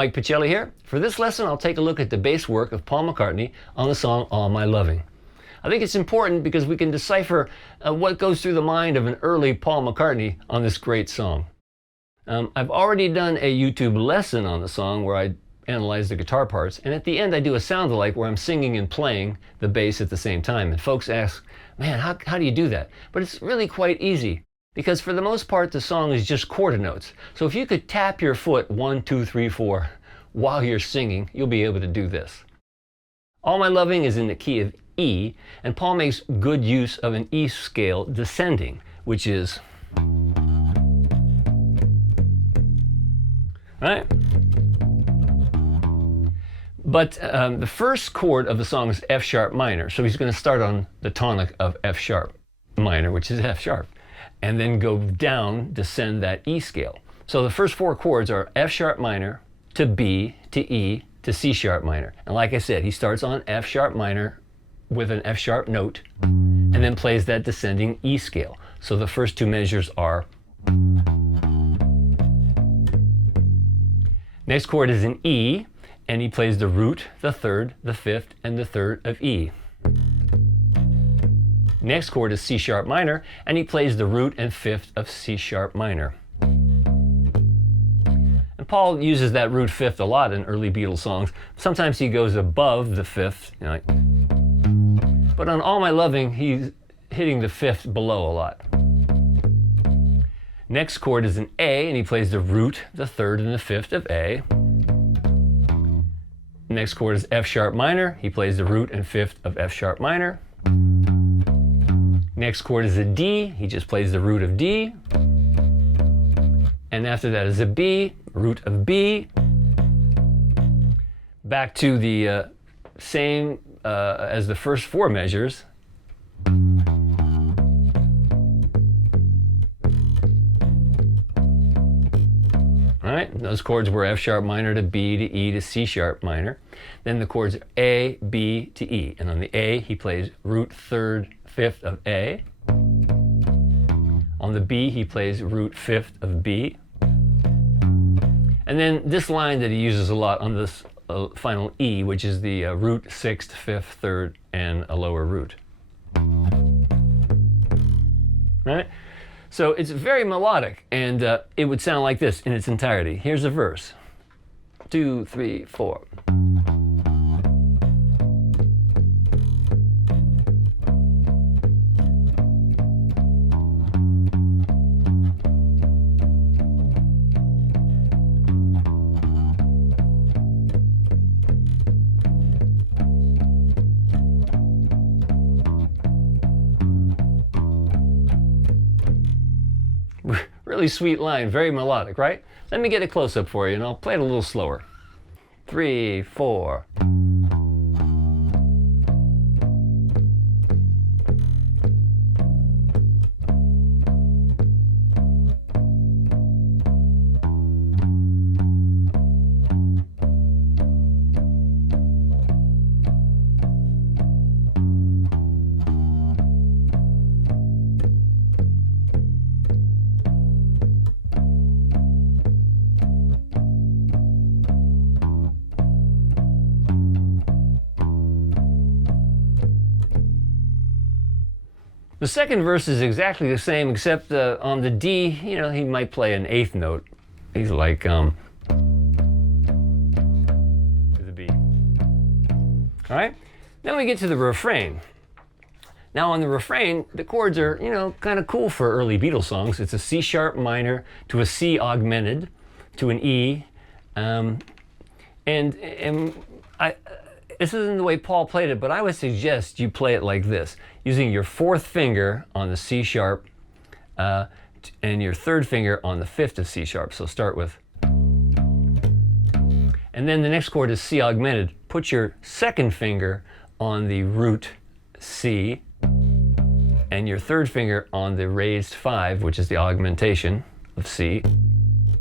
Mike Pacelli here. For this lesson, I'll take a look at the bass work of Paul McCartney on the song All My Loving. I think it's important because we can decipher what goes through the mind of an early Paul McCartney on this great song. I've already done a YouTube lesson on the song where I analyze the guitar parts, and at the end I do a sound alike where I'm singing and playing the bass at the same time. And folks ask, man, how do you do that? But it's really quite easy, because for the most part the song is just chord notes. So if you could tap your foot 1, 2, 3, 4 while you're singing, you'll be able to do this. All My Loving is in the key of E, and Paul makes good use of an E scale descending, which is, right? But the first chord of the song is F sharp minor, so he's going to start on the tonic of F sharp minor, which is F sharp, and then go down, descend that E scale. So the first 4 chords are F sharp minor to B to E to C sharp minor. And like I said, he starts on F sharp minor with an F sharp note and then plays that descending E scale. So the first 2 measures are. Next chord is an E, and he plays the root, the third, the fifth, and the third of E. Next chord is C sharp minor, and he plays the root and fifth of C sharp minor. And Paul uses that root fifth a lot in early Beatles songs. Sometimes he goes above the fifth, but on All My Loving, he's hitting the fifth below a lot. Next chord is an A, and he plays the root, the third, and the fifth of A. Next chord is F sharp minor. He plays the root and fifth of F sharp minor. Next chord is a D. He just plays the root of D. And after that is a B, root of B. Back to the same as the first 4 measures. All right, those chords were F sharp minor to B to E to C sharp minor. Then the chords are A, B to E. And on the A, he plays root, third, fifth of A. On the B, he plays root, fifth of B. And then this line that he uses a lot on this final E, which is the root, sixth, fifth, third, and a lower root. All right? So it's very melodic, and it would sound like this in its entirety. Here's a verse. 2, 3, 4. Really sweet line, very melodic, right? Let me get a close-up for you, and I'll play it a little slower. 3, 4. The second verse is exactly the same, except on the D, he might play an 8th note. He's like, to the B. All right? Then we get to the refrain. Now on the refrain, the chords are, kind of cool for early Beatles songs. It's a C sharp minor to a C augmented to an E. This isn't the way Paul played it, but I would suggest you play it like this, using your 4th finger on the C sharp and your 3rd finger on the 5th of C sharp. So start with. And then the next chord is C augmented. Put your 2nd finger on the root C and your 3rd finger on the raised 5, which is the augmentation of C.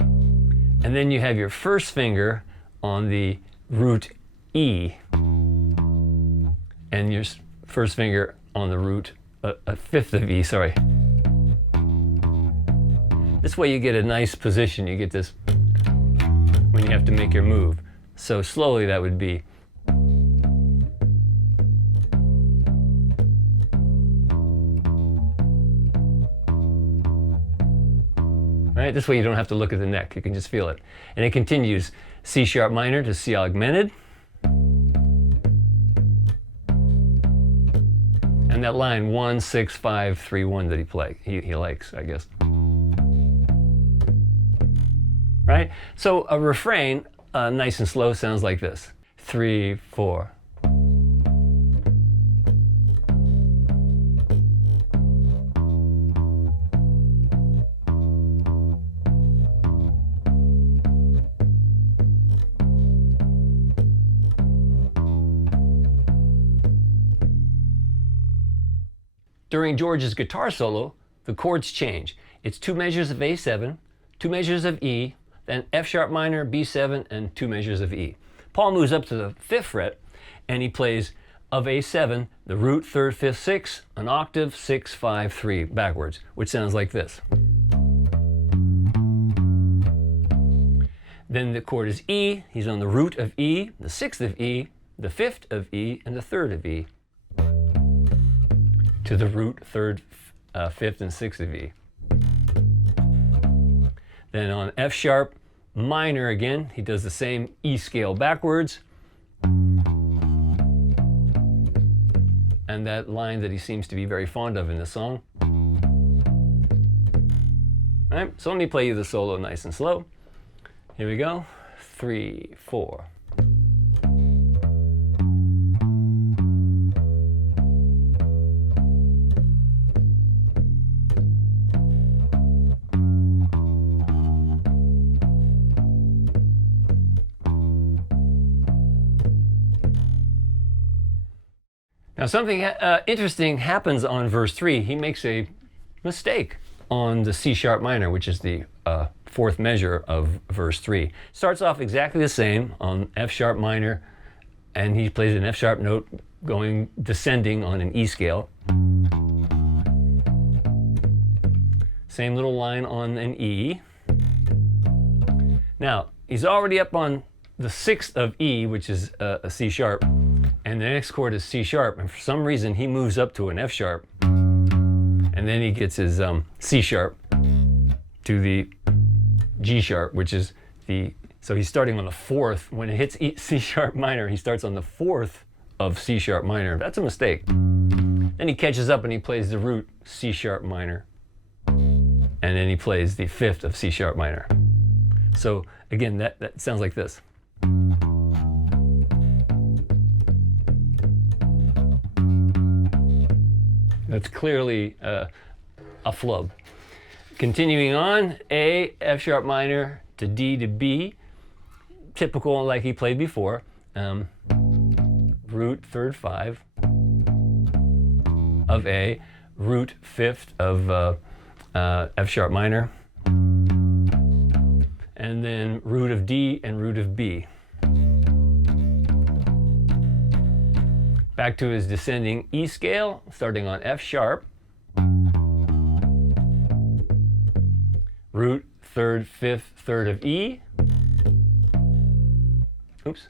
And then you have your 1st finger on the root E and your 1st finger on the root, a 5th of E, sorry. This way you get a nice position. You get this when you have to make your move. So slowly that would be. Right? This way you don't have to look at the neck, you can just feel it. And it continues C sharp minor to C augmented. And that line 1, 6, 5, 3, 1 that he likes, I guess. Right? So a refrain, nice and slow, sounds like this. 3, 4. During George's guitar solo, the chords change. It's 2 measures of A7, 2 measures of E, then F sharp minor, B7, and 2 measures of E. Paul moves up to the 5th fret, and he plays of A7, the root, 3rd, 5th, 6th, an octave, 6, 5, 3, backwards, which sounds like this. Then the chord is E, he's on the root of E, the 6th of E, the 5th of E, and the 3rd of E, to the root, 3rd, 5th, and 6th of E. Then on F sharp minor again, he does the same E scale backwards. And that line that he seems to be very fond of in the song. All right, so let me play you the solo nice and slow. Here we go. 3, 4. Now something interesting happens on verse 3. He makes a mistake on the C sharp minor, which is the 4th measure of verse 3. Starts off exactly the same on F sharp minor, and he plays an F sharp note descending on an E scale. Same little line on an E. Now, he's already up on the 6th of E, which is a C sharp. And the next chord is C sharp, and for some reason he moves up to an F sharp, and then he gets his C sharp to the G sharp, which is so he's starting on the 4th. When it hits C sharp minor, he starts on the 4th of C sharp minor. That's a mistake. Then he catches up and he plays the root C sharp minor, and then he plays the 5th of C sharp minor. So again, that sounds like this. That's clearly a flub. Continuing on, A, F sharp minor to D to B, typical like he played before. Root, 3rd, 5 of A, root, 5th of F sharp minor, and then root of D and root of B. Back to his descending E scale, starting on F sharp, root, 3rd, 5th, 3rd of E. Oops.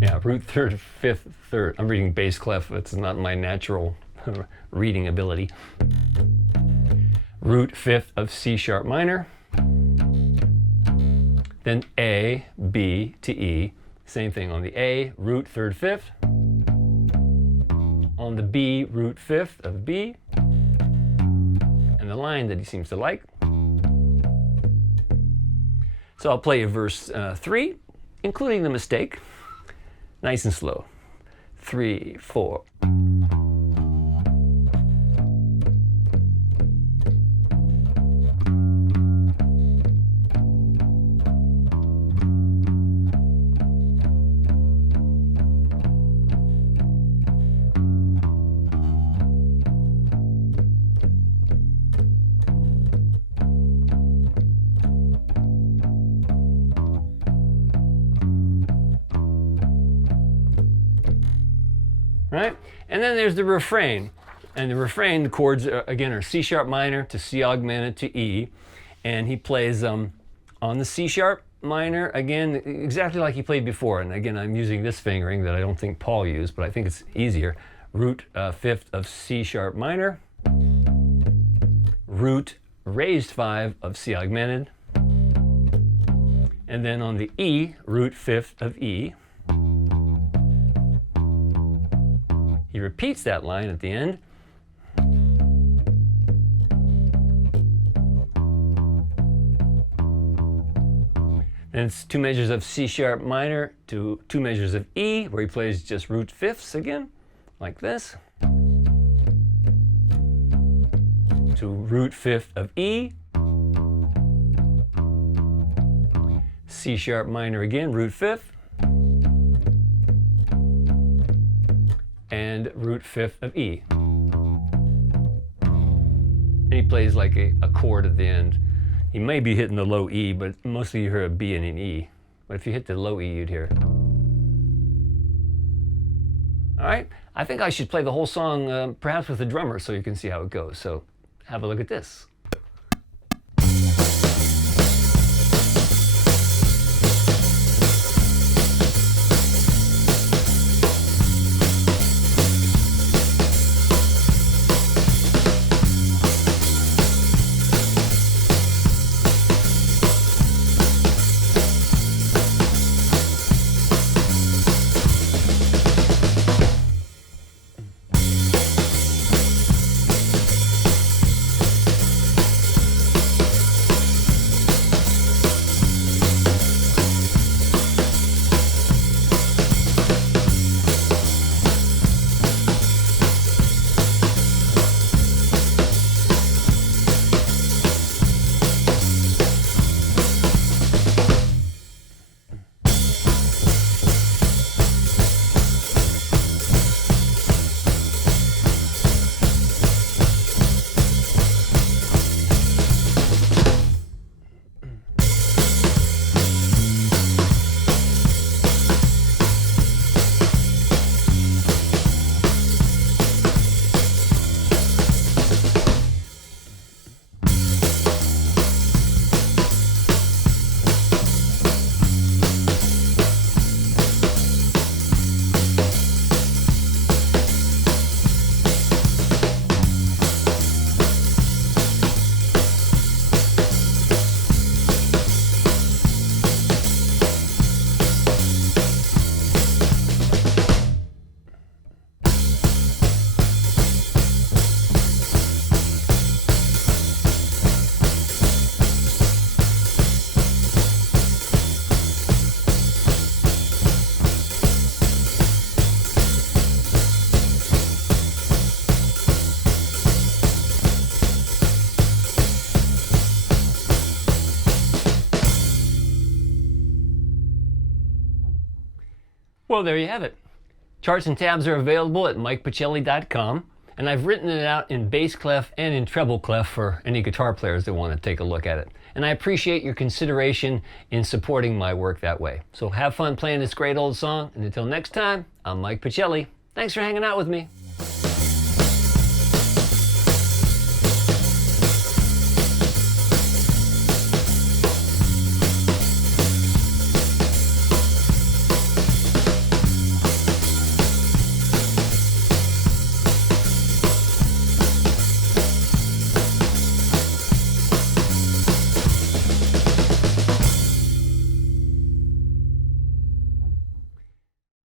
Yeah, root, 3rd, 5th, 3rd. I'm reading bass clef. That's not my natural reading ability. Root, 5th of C sharp minor. Then A, B to E. Same thing on the A, root, 3rd, 5th. On the B, root, 5th of B. And the line that he seems to like. So I'll play you verse 3, including the mistake. Nice and slow. 3, 4. Right? And then there's the refrain. And the refrain, the chords, again, are C sharp minor to C augmented to E. And he plays On the C sharp minor, again, exactly like he played before. And again, I'm using this fingering that I don't think Paul used, but I think it's easier. Root fifth of C sharp minor, root raised 5 of C augmented, and then on the E, root fifth of E. He repeats that line at the end. And it's 2 measures of C sharp minor to 2 measures of E, where he plays just root fifths again, like this. To root fifth of E. C sharp minor again, root fifth. And root fifth of E. And he plays like a chord at the end. He may be hitting the low E, but mostly you hear a B and an E. But if you hit the low E, you'd hear. All right, I think I should play the whole song, perhaps with the drummer, so you can see how it goes. So have a look at this. Well, there you have it. Charts and tabs are available at mikepacelli.com, and I've written it out in bass clef and in treble clef for any guitar players that want to take a look at it. And I appreciate your consideration in supporting my work that way. So have fun playing this great old song, and until next time, I'm Mike Pacelli. Thanks for hanging out with me.